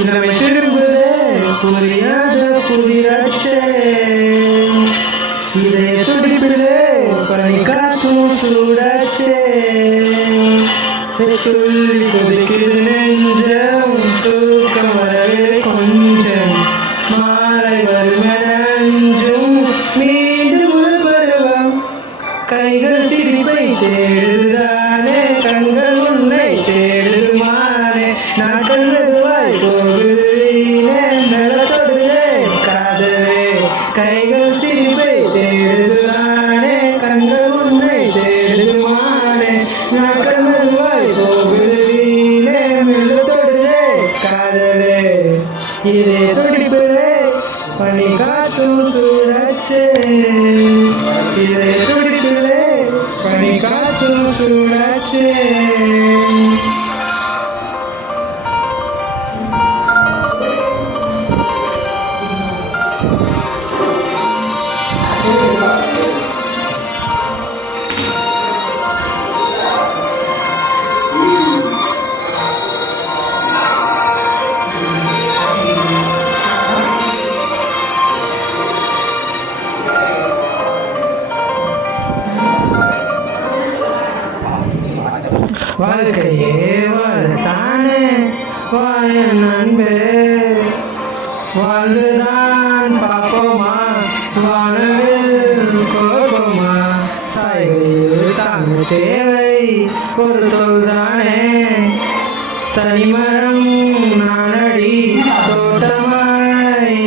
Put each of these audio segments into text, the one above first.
இளமை திரும்புதே புரியாத புதிராச்சே இதய துடிப்பிலே பனி காத்தும் சூடாச்சே துள்ளி கொதிக்குது நெஞ்சம் தூக்கம் வரவே கொஞ்சம் மாலை வரும் நஞ்சும் மீண்டும் முதல் பருவம் கைகள் சிரிப்பை தேடுதானே கண்கள் உன்னை தேடுமானே நாட்கள் மெதுவாய் போகுதுனே மெலத்தொடுதே காதலே கைகள் சிரிப்பை தேடுதானே கண்கள் உன்னை தேடுமானே நாட்கள் மெதுவாய் போகுதுனே மெலத்தொடுதே காதலே இதே துடிப்பிலே பனி காத்தும் சூடாச்சே இதே துடிப்பிலே பனி காத்தும் சூடாச்சே வாழ்க்கையே வாழ்த்தானே வாய நண்பே வாழ்ந்துதான் பார்ப்போமா வானவில் கோபமா சாய்கையில் தாங்க தேவை ஒரு தோல்தானே தனிமரம் நானடி தோட்டமாய்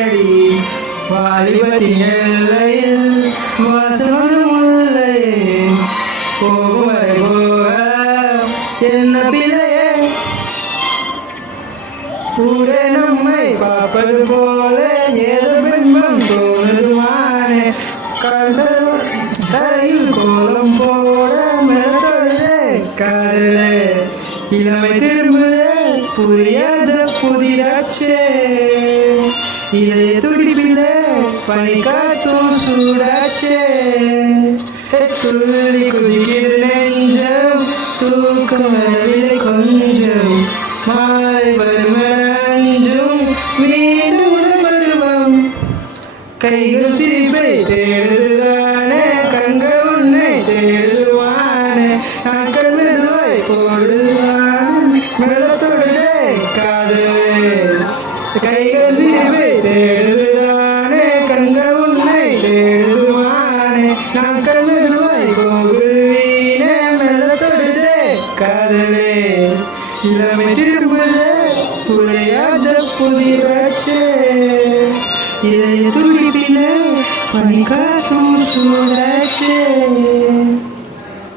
அடி வாலிபத்தின் எல்லையில் வாசனது முல்லை போகுவரை போக என்ன பிள்ளையே ஊரே நம்மை பார்ப்பது போல ஏதோ பின்பம் தோணுதுமானே கடையில் கோலம் போட மெலத்தொழுதே காதலே இளமை திரும்புதே புரியாத புதிராச்சே இதய துடிப்பிலே பனி காத்தும் சூடாச்சே துள்ளி குதிக்குது நெஞ்சம் தூக்கம் வரவில்லை கொஞ்சம் மாலை வரும் நஞ்சும் மீண்டும் முதல் பருவம் கைகள் சிரிப்பை தேடுதானே கண்கள் உன்னை தேடுவானே நாட்கள் மெதுவாய் போடுதான் மெலத்தொடுதே காதலே கைகள் சிரிப்பை தேடுதானே கண்கள் உன்னை தேடுவானே நாட்கள் மெதுவாய் போகுவீனே மெலத்தொடுதே காதலே இளமை திரும்புதே புரியாத புதிராச்சே இதய துடிப்பிலே பனி காத்தும் சூடாச்சே